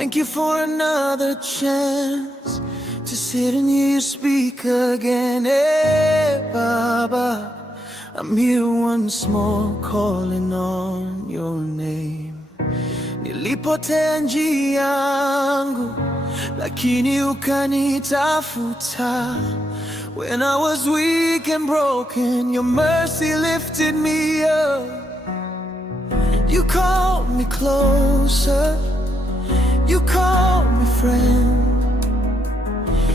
Thank you for another chance to sit and hear you speak again. Hey, Baba, I'm here once more calling on your name. Nilipotea njia yangu, lakini ukanitafuta. When I was weak and broken, your mercy lifted me up. You called me closer, you called me friend.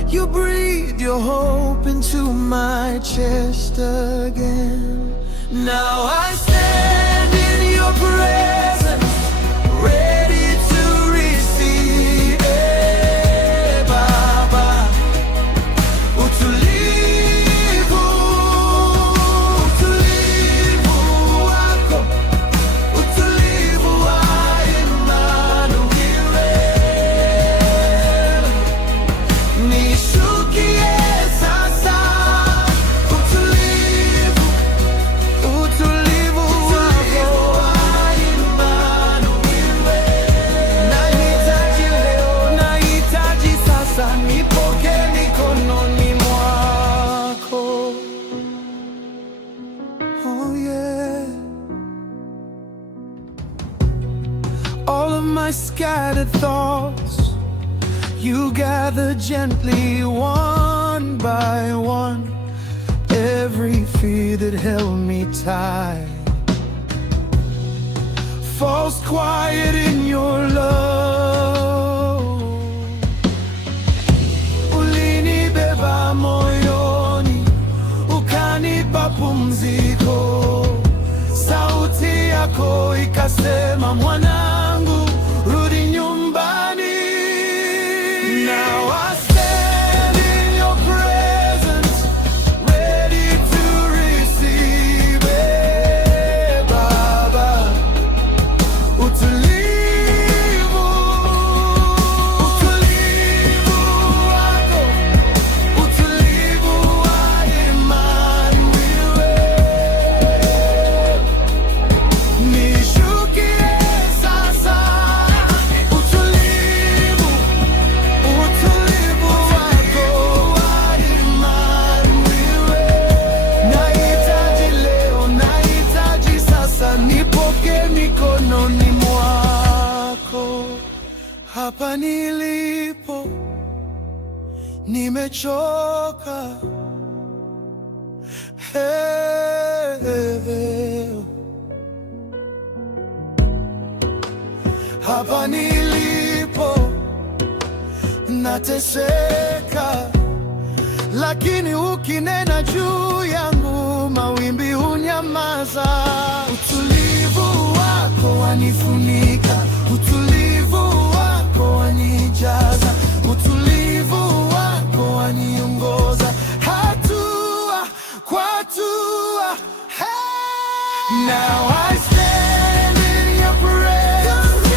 You breathed your hope into my chest again. Now I stand in your presence, ready to receive. Hey, Baba, utulivu, utulivu wako, utulivu wa Emmanuel. Nishukie sasa, utulivu, utulivu wako wa Emmanuel. Nahitaji leo, nahitaji sasa, nipoke mikononi mwako. Oh yeah. All of my scattered thoughts you gather gently, one by one. Every fear that held me tight falls quiet in your love. Ulinibeba moyoni, ukanipa pumziko. Sauti yako ikasema, mwanangu, rudi nyumbani. Now I stand in your presence, ready to receive. Hey, Baba, utulivu, utulivu wako, utulivu wa Emmanuel. Nishukie sasa, utulivu, utulivu wako wa Emmanuel. Nahitaji leo, nahitaji sasa, nipoke mikononi mwako. Hapa nilipo nimechoka. Hey. Hapa nilipo nateseka, lakini ukinena juu yangu mawimbi hunyamaza. Utulivu wako wanifunika, utulivu wako wanijaza, utulivu wako waniongoza hatua kwa hatua. Hey! Now I stand in your presence,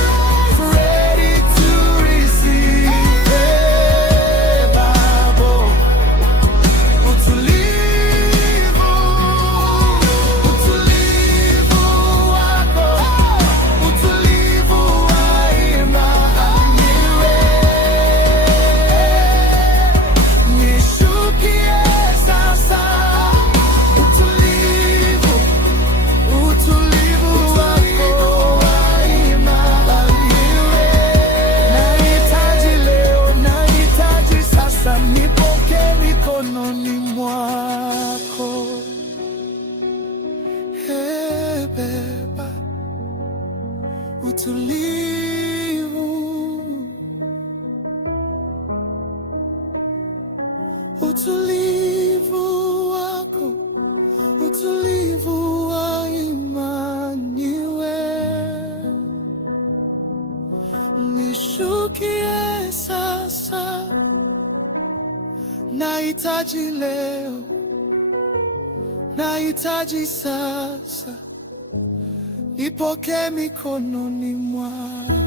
ready to receive. Hey, Baba, utulivu, utulivu wako, utulivu wa Emmanuel. Nishukie sasa, utulivu, utulivu wako wa Emmanuel. Nahitaji leo, nahitaji sasa, nipoke mikononi mwako. Hey, Baba, utulivu, utulivu wako, utulivu wa Emmanuel. Nishukie sasa, nahitaji leo, nahitaji sasa, nipoke mikononi mwako.